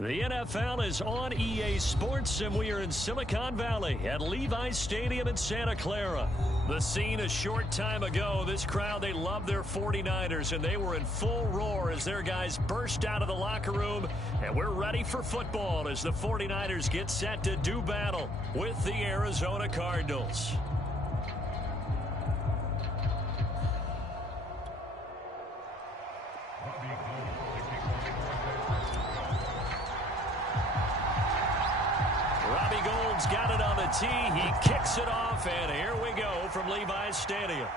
The NFL is on EA Sports, and we are in Silicon Valley at Levi's Stadium in Santa Clara. The scene a short time ago, this crowd, they love their 49ers, and they were in full roar as their guys burst out of the locker room, and we're ready for football as the 49ers get set to do battle with the Arizona Cardinals. Got it on the tee. He kicks it off, and here we go from Levi's Stadium.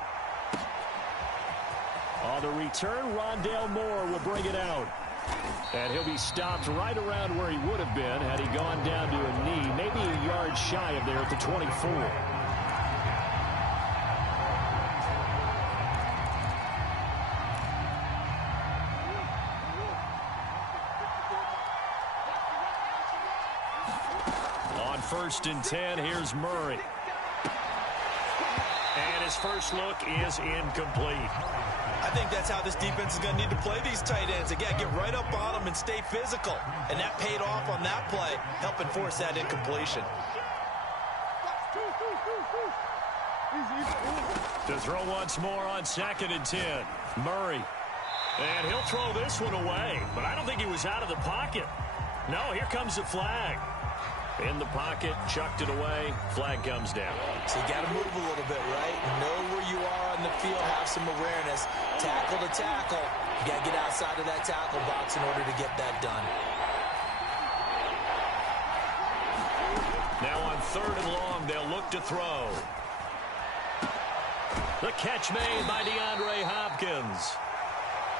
On the return, Rondale Moore will bring it out. And he'll be stopped right around where he would have been had he gone down to a knee, maybe a yard shy of there at the 24. First and 10, here's Murray. And his first look is incomplete. I think that's how this defense is going to need to play these tight ends. Again, get right up on them and stay physical. And that paid off on that play, helping force that incompletion. To throw once more on 2nd and 10. Murray. And he'll throw this one away. But I don't think he was out of the pocket. No, here comes the flag. In the pocket, chucked it away, flag comes down. So you got to move a little bit, right? Know where you are on the field, have some awareness. Tackle to tackle. You got to get outside of that tackle box in order to get that done. Now on 3rd and long, they'll look to throw. The catch made by DeAndre Hopkins.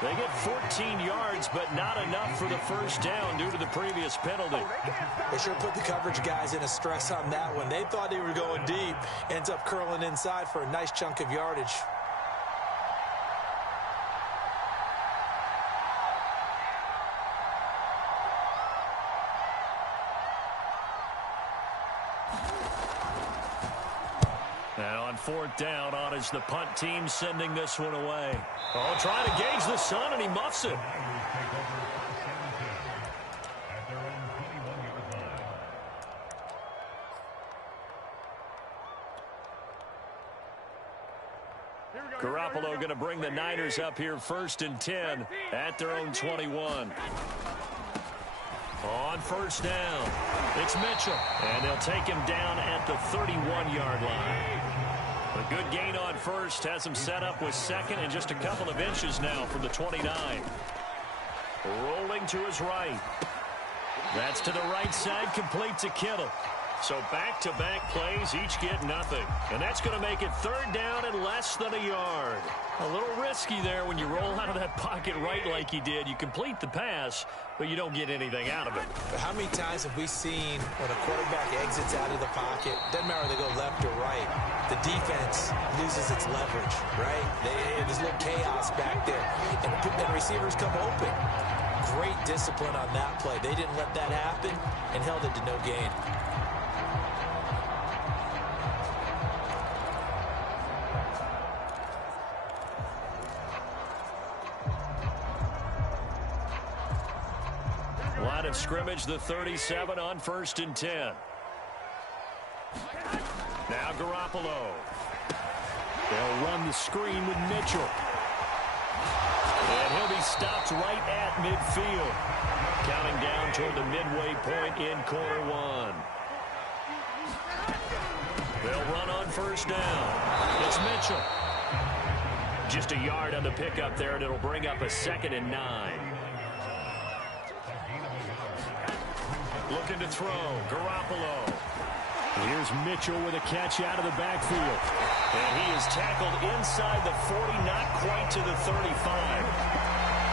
They get 14 yards, but not enough for the first down due to the previous penalty. They sure put the coverage guys in a stress on that one. They thought they were going deep. Ends up curling inside for a nice chunk of yardage. Now on 4th down, on is the punt team sending this one away. Oh, trying to gauge the sun, and he muffs it. Garoppolo going to bring the Niners up here 1st and 10 at their own 21. On 1st down, it's Mitchell, and they'll take him down at the 31-yard line. A good gain on 1st has him set up with 2nd and just a couple of inches now from the 29. Rolling to his right. That's to the right side, complete to Kittle. So back-to-back plays, each get nothing. And that's going to make it 3rd down and less than a yard. A little risky there when you roll out of that pocket right like he did. You complete the pass, but you don't get anything out of it. But how many times have we seen when a quarterback exits out of the pocket, doesn't matter whether they go left or right, the defense loses its leverage, right? There's a little chaos back there. And receivers come open. Great discipline on that play. They didn't let that happen and held it to no gain. Line of scrimmage, the 37 on 1st and 10. Now Garoppolo. They'll run the screen with Mitchell. And he'll be stopped right at midfield. Counting down toward the midway point in quarter 1. They'll run on 1st down. It's Mitchell. Just a yard on the pickup there, and it'll bring up a 2nd and 9. Looking to throw, Garoppolo. Here's Mitchell with a catch out of the backfield. And he is tackled inside the 40, not quite to the 35.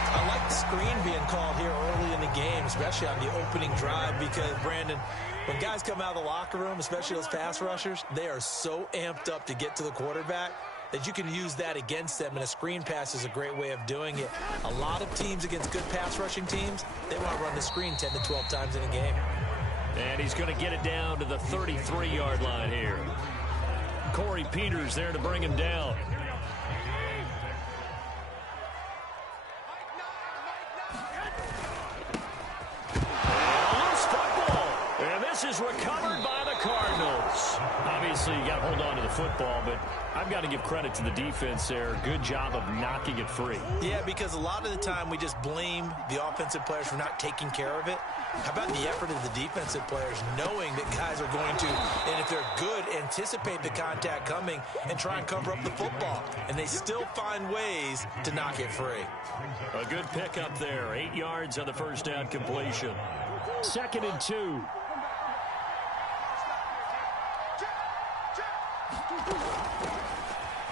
I like the screen being called here early in the game, especially on the opening drive, because, Brandon, when guys come out of the locker room, especially those pass rushers, they are so amped up to get to the quarterback that you can use that against them, and a screen pass is a great way of doing it. A lot of teams against good pass rushing teams, they want to run the screen 10 to 12 times in a game. And he's going to get it down to the 33-yard line here. Corey Peters there to bring him down. is recovered by the Cardinals. Obviously, you got to hold on to the football, but I've got to give credit to the defense there. Good job of knocking it free. Yeah, because a lot of the time we just blame the offensive players for not taking care of it. How about the effort of the defensive players knowing that guys are going to, and if they're good, anticipate the contact coming and try and cover up the football. And they still find ways to knock it free. A good pickup there. 8 yards on the first down completion. 2nd and 2.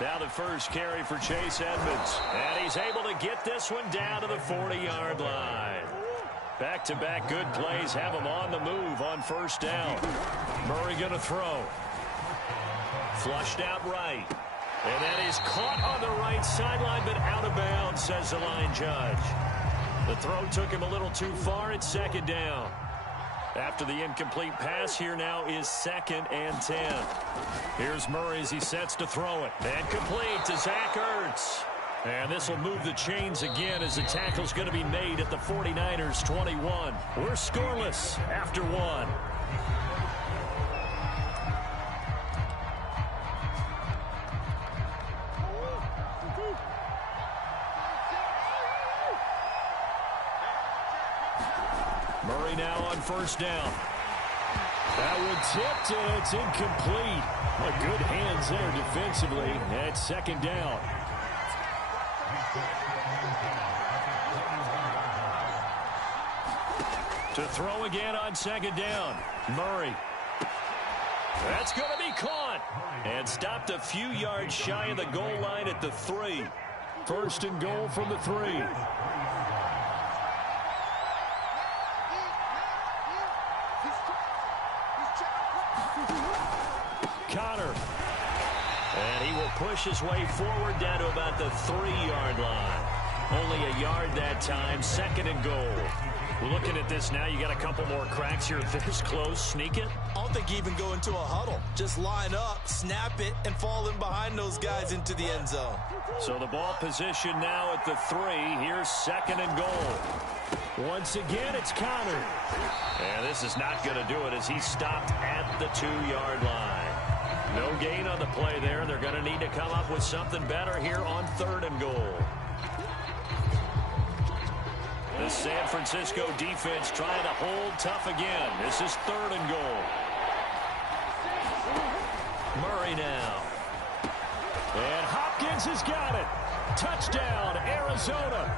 Now the first carry for Chase Edmonds. And he's able to get this one down to the 40-yard line. Back-to-back good plays have him on the move on first down. Murray going to throw. Flushed out right. And that is caught on the right sideline, but out of bounds, says the line judge. The throw took him a little too far. It's 2nd down. After the incomplete pass, here now is 2nd and 10. Here's Murray as he sets to throw it. And complete to Zach Ertz. And this will move the chains again as the tackle's going to be made at the 49ers 21. We're scoreless after 1. Murray now on first down. That one tipped, and it's incomplete. Good hands there defensively. That's 2nd down. To throw again on 2nd down. Murray. That's going to be caught. And stopped a few yards shy of the goal line at the 3. 1st and goal from the 3. Connor. And he will push his way forward down to about the 3-yard line. Only a yard that time. 2nd and goal. Looking at this now, you got a couple more cracks here. This close, sneak it. I don't think you even go into a huddle. Just line up, snap it, and fall in behind those guys into the end zone. So the ball position now at the 3. Here's 2nd and goal. Once again, it's Connor. And this is not going to do it as he's stopped at the 2-yard line. No gain on the play there. They're going to need to come up with something better here on 3rd and goal. The San Francisco defense trying to hold tough again. This is 3rd and goal. Murray now. And Hopkins has got it. Touchdown, Arizona.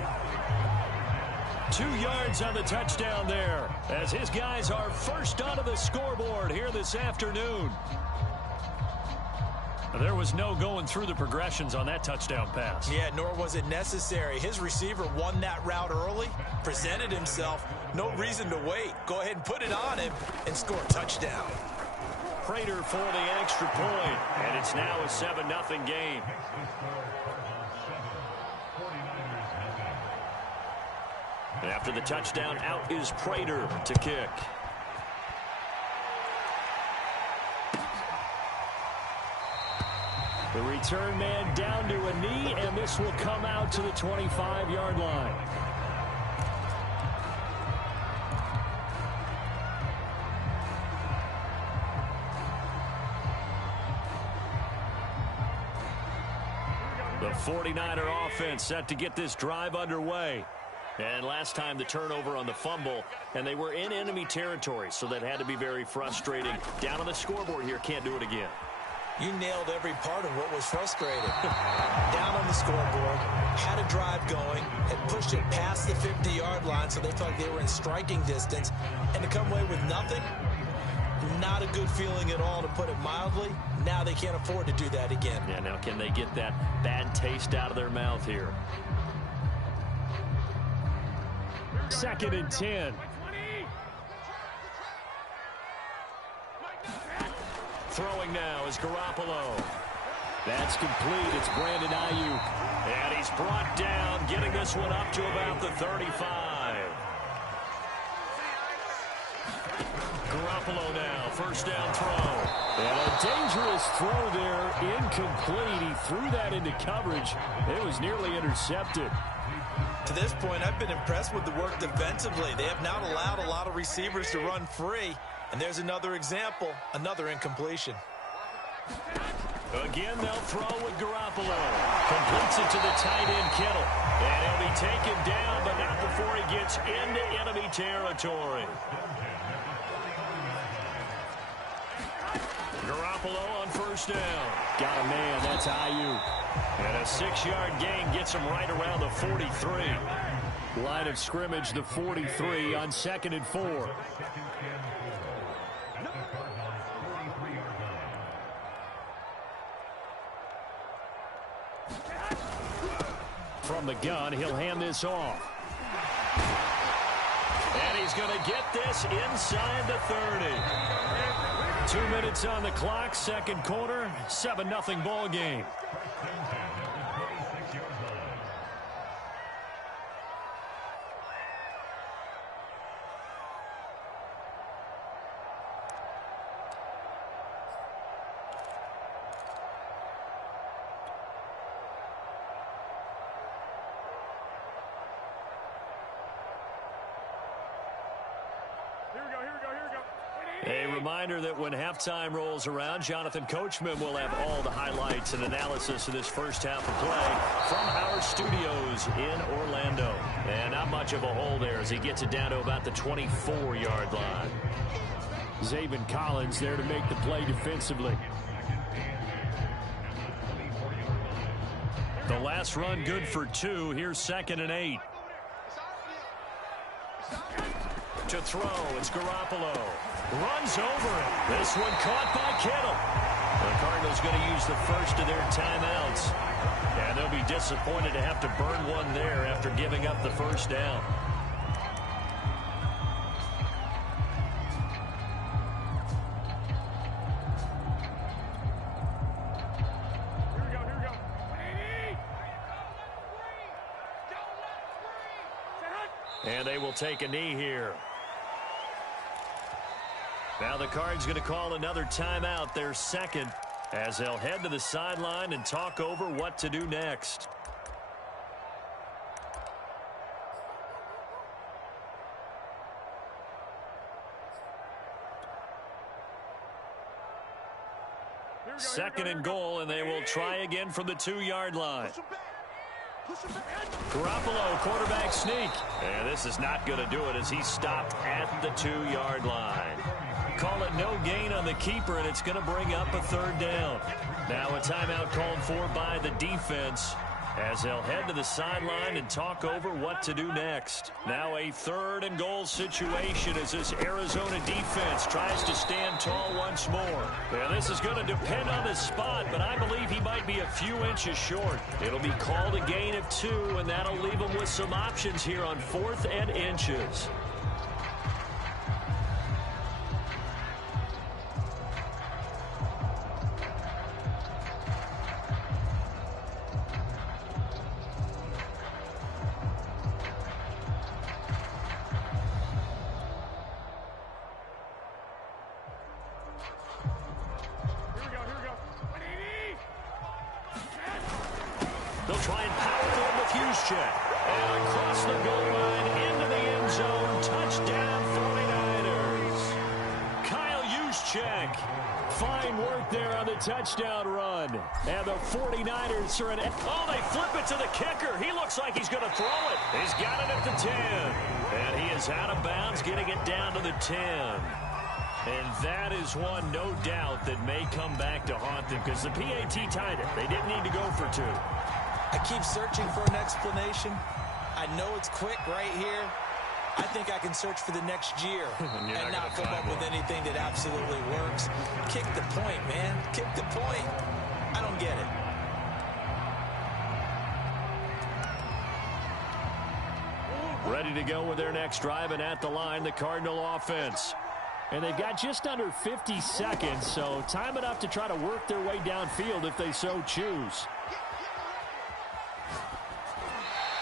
2 yards on the touchdown there as his guys are first onto the scoreboard here this afternoon. There was no going through the progressions on that touchdown pass. Yeah, nor was it necessary. His receiver won that route early, presented himself. No reason to wait. Go ahead and put it on him and score a touchdown. Prater for the extra point, and it's now a 7-0 game. After the touchdown, out is Prater to kick. The return man down to a knee, and this will come out to the 25-yard line. The 49er offense set to get this drive underway. And last time the turnover on the fumble, and they were in enemy territory, so that had to be very frustrating. Down on the scoreboard here, can't do it again. You nailed every part of what was frustrating. Down on the scoreboard, had a drive going, had pushed it past the 50-yard line, so they felt like they were in striking distance, and to come away with nothing, not a good feeling at all, to put it mildly. Now they can't afford to do that again. Yeah, now can they get that bad taste out of their mouth here? 2nd and 10. Throwing now is Garoppolo. That's complete. It's Brandon Ayuk. And he's brought down, getting this one up to about the 35. Garoppolo now, first down throw. And a dangerous throw there, incomplete. He threw that into coverage. It was nearly intercepted. To this point, I've been impressed with the work defensively. They have not allowed a lot of receivers to run free. And there's another example, another incompletion. Again, they'll throw with Garoppolo. Completes it to the tight end, Kittle. And he'll be taken down, but not before he gets into enemy territory. Garoppolo on first down. Got a man, that's IU. And a 6-yard gain gets him right around the 43. Line of scrimmage, the 43 on 2nd and 4. From the gun, he'll hand this off. And he's going to get this inside the 30. 2 minutes on the clock, second quarter, 7-0 ball game. A reminder that when halftime rolls around, Jonathan Coachman will have all the highlights and analysis of this first half of play from our studios in Orlando. And not much of a hole there as he gets it down to about the 24-yard line. Zaven Collins there to make the play defensively. The last run good for 2. Here's 2nd and 8. To throw, it's Garoppolo. Runs over it. This one caught by Kittle. The Cardinals going to use the first of their timeouts. And they'll be disappointed to have to burn one there after giving up the first down. And they will take a knee here. Now the Cards going to call another timeout, their second, as they'll head to the sideline and talk over what to do next. Second and goal, and they will try again from the 2-yard line. Garoppolo, quarterback sneak. And this is not going to do it as he's stopped at the 2-yard line. Call it no gain on the keeper, and it's going to bring up a 3rd down. Now a timeout called for by the defense as they'll head to the sideline and talk over what to do next. Now a 3rd and goal situation as this Arizona defense tries to stand tall once more. Now this is going to depend on the spot, but I believe he might be a few inches short. It'll be called a gain of 2, and that'll leave him with some options here on 4th and inches. They'll try and power through him with Juszczyk. And across the goal line into the end zone. Touchdown 49ers. Kyle Juszczyk. Fine work there on the touchdown run. And the 49ers are in. Oh, they flip it to the kicker. He looks like he's going to throw it. He's got it at the 10. And he is out of bounds, getting it down to the 10. And that is one, no doubt, that may come back to haunt them because the PAT tied it. They didn't need to go for 2. I keep searching for an explanation. I know it's quick right here. I think I can search for the next year and not come up with anything that absolutely works. Kick the point, man. Kick the point. I don't get it. Ready to go with their next drive, and at the line, the Cardinal offense. And they've got just under 50 seconds, so time enough to try to work their way downfield if they so choose.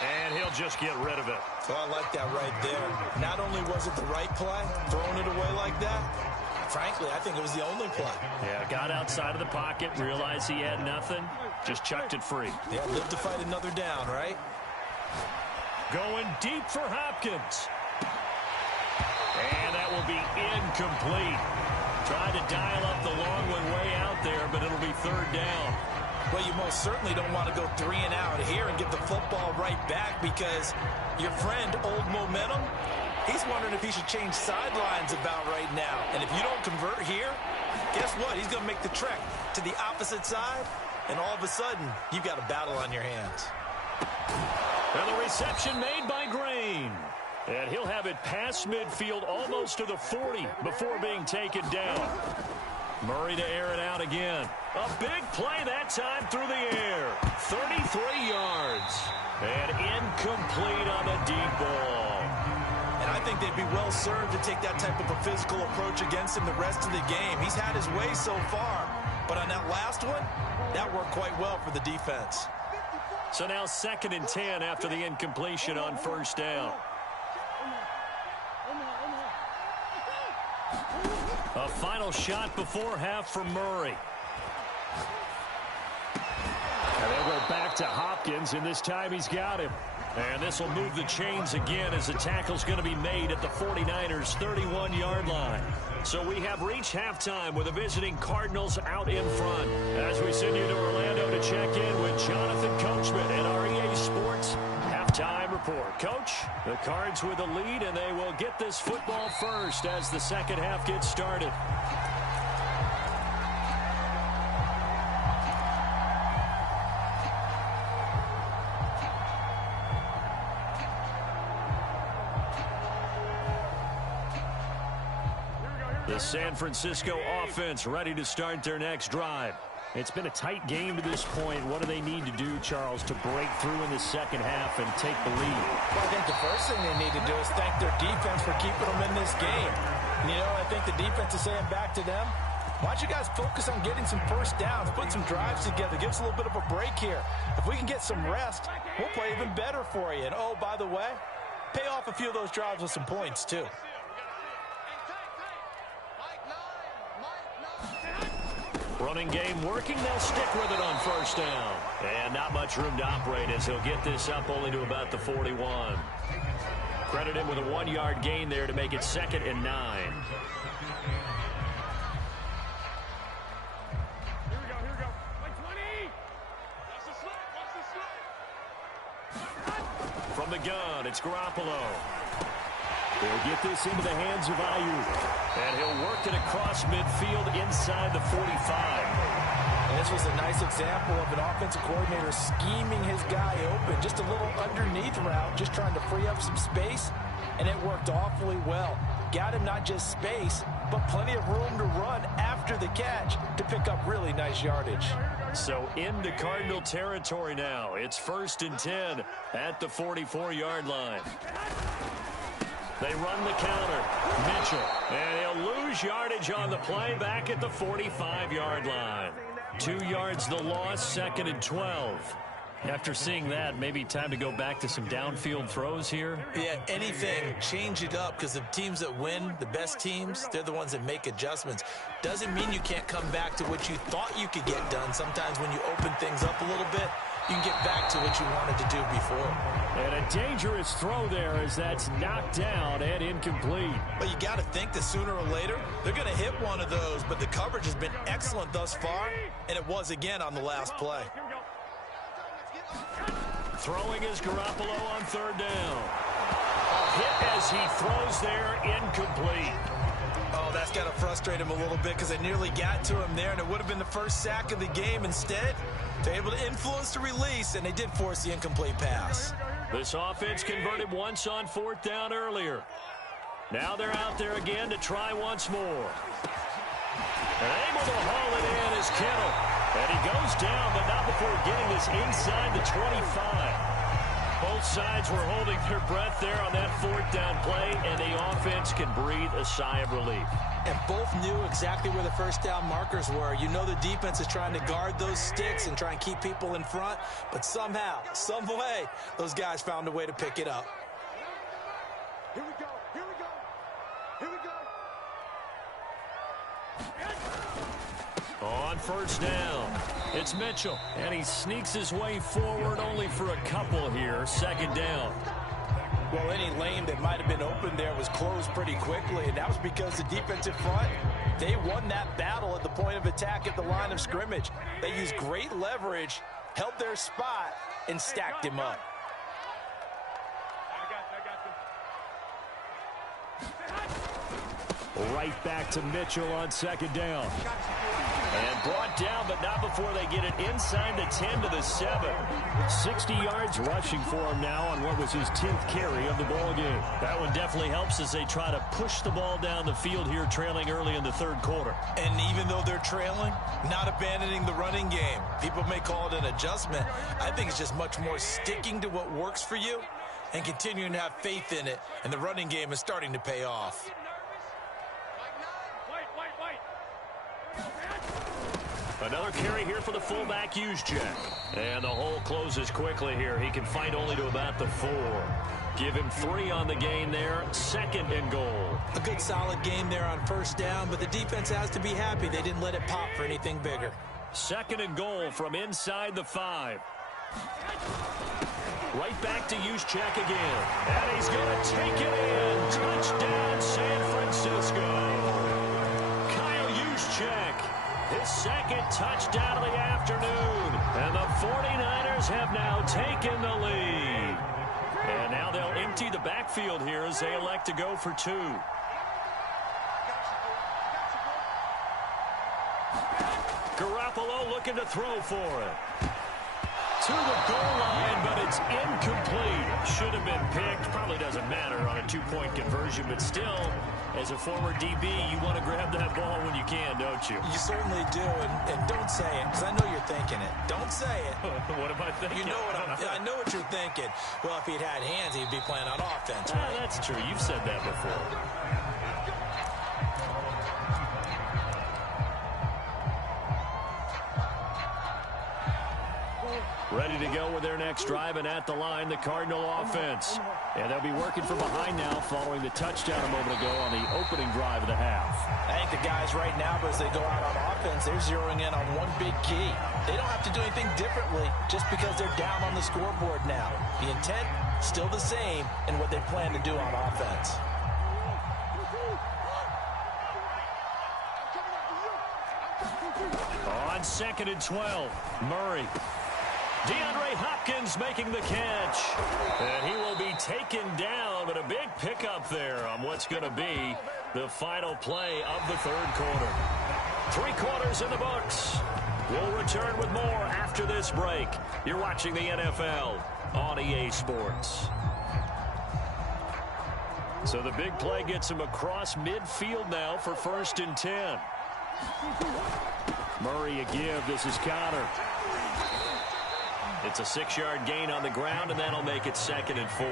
And he'll just get rid of it. Oh, I like that right there. Not only was it the right play, throwing it away like that, frankly, I think it was the only play. Yeah, got outside of the pocket, realized he had nothing, just chucked it free. Yeah, live to fight another down, right? Going deep for Hopkins. And that will be incomplete. Tried to dial up the long one way out there, but it'll be third down. Well, you most certainly don't want to go 3 and out here and get the football right back, because your friend, Old Momentum, he's wondering if he should change sidelines about right now. And if you don't convert here, guess what? He's going to make the trek to the opposite side, and all of a sudden, you've got a battle on your hands. And the reception made by Green. And he'll have it past midfield almost to the 40 before being taken down. Murray to air it out again. A big play that time through the air. 33 yards. And incomplete on the deep ball. And I think they'd be well served to take that type of a physical approach against him the rest of the game. He's had his way so far. But on that last one, that worked quite well for the defense. So now 2nd and 10 after the incompletion on first down. A final shot before half for Murray. And they'll go back to Hopkins, and this time he's got him. And this will move the chains again as the tackle's going to be made at the 49ers' 31-yard line. So we have reached halftime with the visiting Cardinals out in front. As we send you to Orlando to check in with Jonathan Coachman and our EA Sports halftime report. Coach, the Cards with the lead, and they will get this football first as the second half gets started. The San Francisco offense ready to start their next drive. It's been a tight game to this point. What do they need to do, Charles, to break through in the second half and take the lead? Well, I think the first thing they need to do is thank their defense for keeping them in this game. And, you know, I think the defense is saying back to them, why don't you guys focus on getting some first downs, put some drives together, give us a little bit of a break here. If we can get some rest, we'll play even better for you. And, oh, by the way, pay off a few of those drives with some points, too. Running game working. They'll stick with it on first down. And not much room to operate as he'll get this up only to about the 41. Credit him with a 1-yard gain there to make it 2nd and 9. Here we go. Like 20. Watch the slip. From the gun, it's Garoppolo. They'll get this into the hands of Ayuk. And he'll work it across midfield inside the 45. And this was a nice example of an offensive coordinator scheming his guy open. Just a little underneath route, just trying to free up some space. And it worked awfully well. Got him not just space, but plenty of room to run after the catch to pick up really nice yardage. So into Cardinal territory now. It's 1st and 10 at the 44-yard line. They run the counter. Mitchell. And he'll lose yardage on the play back at the 45-yard line. 2 yards the loss, 2nd and 12. After seeing that, maybe time to go back to some downfield throws here. Yeah, anything, change it up, because the teams that win, the best teams, they're the ones that make adjustments. Doesn't mean you can't come back to what you thought you could get done. Sometimes when you open things up a little bit, you can get back to what you wanted to do before. And a dangerous throw there as that's knocked down and incomplete. But you got to think that sooner or later, they're going to hit one of those, but the coverage has been excellent thus far, and it was again on the last play. Throwing is Garoppolo on 3rd down. A hit as he throws there, incomplete. Oh, that's got to frustrate him a little bit because they nearly got to him there, and it would have been the first sack of the game. Instead, they're able to influence the release, and they did force the incomplete pass. This offense converted once on 4th down earlier. Now they're out there again to try once more. And able to haul it in is Kittle. And he goes down, but not before getting this inside the 25. Both sides were holding their breath there on that 4th down play, and the offense can breathe a sigh of relief. And both knew exactly where the first down markers were. You know the defense is trying to guard those sticks and try and keep people in front, but somehow, some way, those guys found a way to pick it up. Here we go. On 1st down, it's Mitchell, and he sneaks his way forward only for a couple here. 2nd down. Well, any lane that might have been open there was closed pretty quickly, and that was because the defensive front, they won that battle at the point of attack at the line of scrimmage. They used great leverage, held their spot, and stacked him up. Right back to Mitchell on second down. And brought down, but not before they get it inside the 10 to the 7. 60 yards rushing for him now on what was his 10th carry of the ball game. That one definitely helps as they try to push the ball down the field here, trailing early in the third quarter. And even though they're trailing, not abandoning the running game. People may call it an adjustment. I think it's just much more sticking to what works for you and continuing to have faith in it. And the running game is starting to pay off. Another carry here for the fullback, Juszczyk. And the hole closes quickly here. He can find only to about the 4. Give him 3 on the gain there. 2nd and goal. A good solid game there on first down, but the defense has to be happy they didn't let it pop for anything bigger. 2nd and goal from inside the 5. Right back to Juszczyk again. And he's going to take it in. Touchdown, San Francisco. Kyle Juszczyk. His 2nd touchdown of the afternoon. And the 49ers have now taken the lead. And now they'll empty the backfield here as they elect to go for 2. Garoppolo looking to throw for it. To the goal line, but it's incomplete. Should have been picked. Probably doesn't matter on a 2-point conversion, but still, as a former DB, you want to grab that ball when you can, don't you? You certainly do, and don't say it, because I know you're thinking it. Don't say it. What am I thinking? You know I know what you're thinking. Well, if he'd had hands, he'd be playing on offense, right? That's true. You've said that before. Ready to go with their next drive, and at the line, the Cardinal offense. And they'll be working from behind now following the touchdown a moment ago on the opening drive of the half. I think the guys right now, as they go out on offense, they're zeroing in on one big key. They don't have to do anything differently just because they're down on the scoreboard now. The intent, still the same in what they plan to do on offense. On 2nd and 12, Murray. DeAndre Hopkins making the catch. And he will be taken down, but a big pickup there on what's going to be the final play of the third quarter. 3 quarters in the books. We'll return with more after this break. You're watching the NFL on EA Sports. So the big play gets him across midfield now for 1st and 10. Murray a give. This is Connor. It's a 6-yard gain on the ground, and that'll make it 2nd and 4.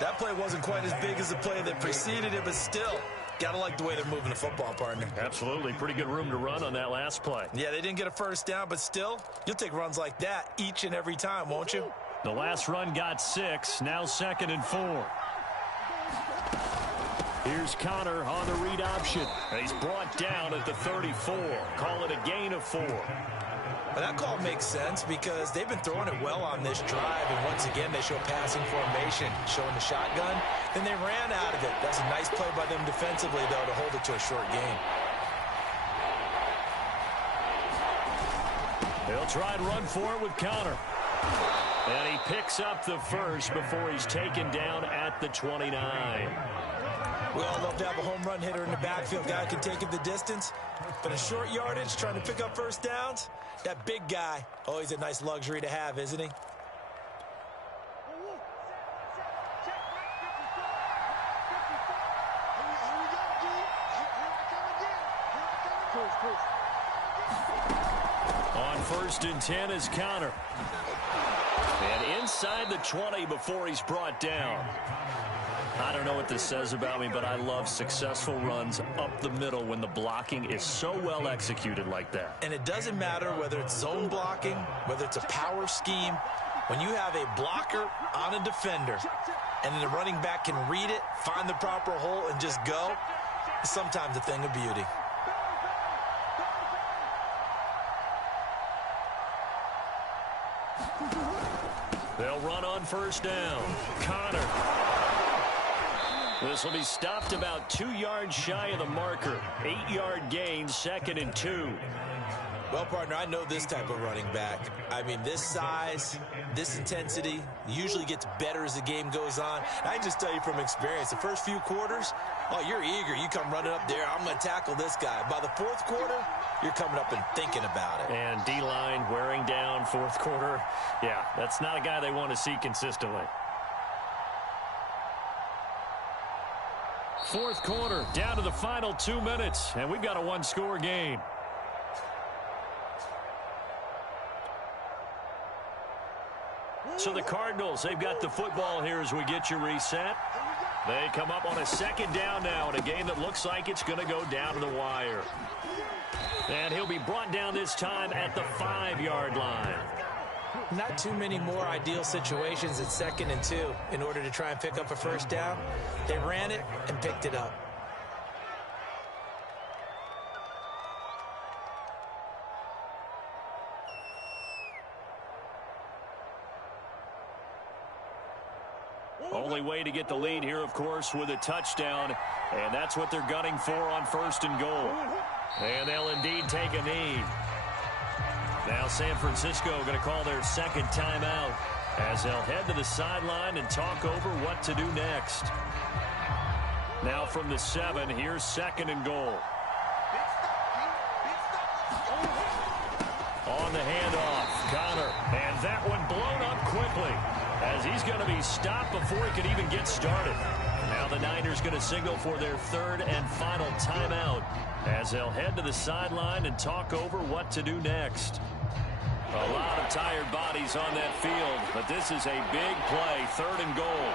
That play wasn't quite as big as the play that preceded it, but still, gotta like the way they're moving the football, partner. Absolutely. Pretty good room to run on that last play. Yeah, they didn't get a first down, but still, you'll take runs like that each and every time, won't you? The last run got 6, now 2nd and 4. Here's Connor on the read option. He's brought down at the 34. Call it a gain of 4. Well, that call makes sense because they've been throwing it well on this drive, and once again, they show passing formation, showing the shotgun. Then they ran out of it. That's a nice play by them defensively, though, to hold it to a short gain. They'll try and run for it with Connor. And he picks up the first before he's taken down at the 29. We all love to have a home run hitter in the backfield. Guy can take it the distance. But in short yardage, trying to pick up first downs, that big guy, always a nice luxury to have, isn't he? On 1st and 10 is Connor. And inside the 20 before he's brought down. I don't know what this says about me, but I love successful runs up the middle when the blocking is so well executed like that. And it doesn't matter whether it's zone blocking, whether it's a power scheme. When you have a blocker on a defender and the running back can read it, find the proper hole, and just go, it's sometimes a thing of beauty. They'll run on 1st down. Connor. This will be stopped about 2 yards shy of the marker. 8-yard gain, 2nd and 2. Well, partner, I know this type of running back. I mean, this size, this intensity usually gets better as the game goes on. I can just tell you from experience, the first few quarters, oh, you're eager. You come running up there, I'm going to tackle this guy. By the fourth quarter, you're coming up and thinking about it. And D-line wearing down fourth quarter. Yeah, that's not a guy they want to see consistently. Fourth quarter, down to the final 2 minutes, and we've got a one-score game. So the Cardinals, they've got the football here as we get you reset. They come up on a 2nd down now in a game that looks like it's going to go down to the wire. And he'll be brought down this time at the 5-yard line. Not too many more ideal situations at 2nd and 2 in order to try and pick up a first down. They ran it and picked it up. Only way to get the lead here, of course, with a touchdown. And that's what they're gunning for on 1st and goal. And they'll indeed take a knee. Now San Francisco going to call their 2nd timeout as they'll head to the sideline and talk over what to do next. Now from the 7, here's 2nd and goal. On the handoff, Connor. And that one blown up quickly as he's going to be stopped before he could even get started. Now the Niners going to signal for their 3rd and final timeout as they'll head to the sideline and talk over what to do next. A lot of tired bodies on that field, but this is a big play, 3rd and goal.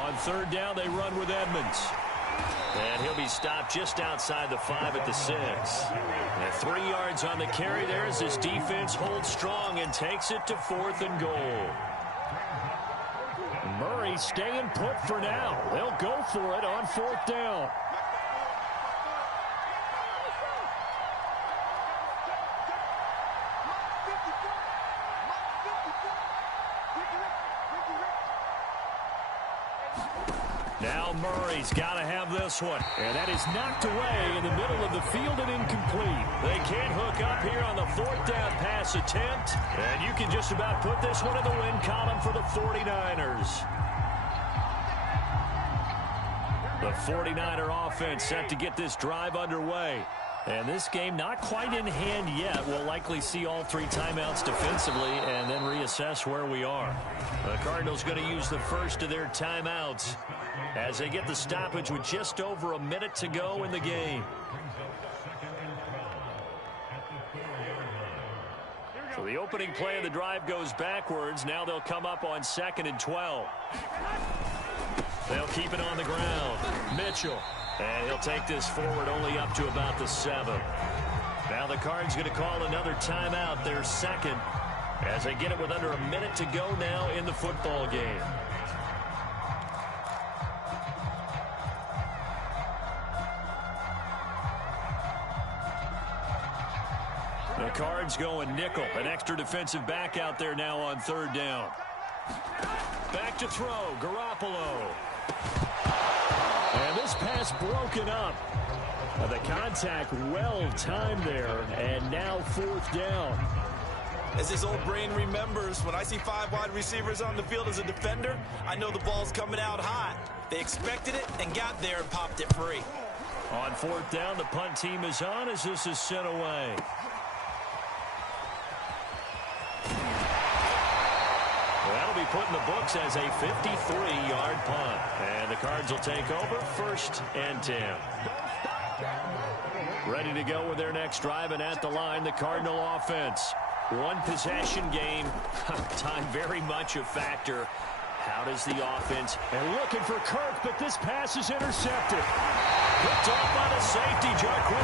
On 3rd down, they run with Edmonds. And he'll be stopped just outside the 5 at the 6. And 3 yards on the carry there as this defense holds strong and takes it to 4th and goal. Murray staying put for now. They'll go for it on 4th down. Now Murray's got to have this one. And that is knocked away in the middle of the field and incomplete. They can't hook up here on the 4th down pass attempt. And you can just about put this one in the win column for the 49ers. The 49er offense set to get this drive underway. And this game not quite in hand yet. We'll likely see all 3 timeouts defensively and then reassess where we are. The Cardinals going to use the first of their timeouts as they get the stoppage with just over a minute to go in the game. So the opening play of the drive goes backwards. Now they'll come up on 2nd and 12. They'll keep it on the ground. Mitchell. And he'll take this forward only up to about the 7. Now the Cards going to call another timeout, their 2nd, as they get it with under a minute to go now in the football game. The Cards going nickel, an extra defensive back out there now on 3rd down. Back to throw, Garoppolo. And this pass broken up. The contact well timed there, and now 4th down. As his old brain remembers, when I see 5 wide receivers on the field as a defender, I know the ball's coming out hot. They expected it and got there and popped it free. On 4th down, the punt team is on as this is sent away. That'll be put in the books as a 53-yard punt. And the Cards will take over 1st and 10. Ready to go with their next drive, and at the line, the Cardinal offense. One possession game. Time very much a factor. How does the offense? And looking for Kirk, but this pass is intercepted. Picked off by the safety, Jarquez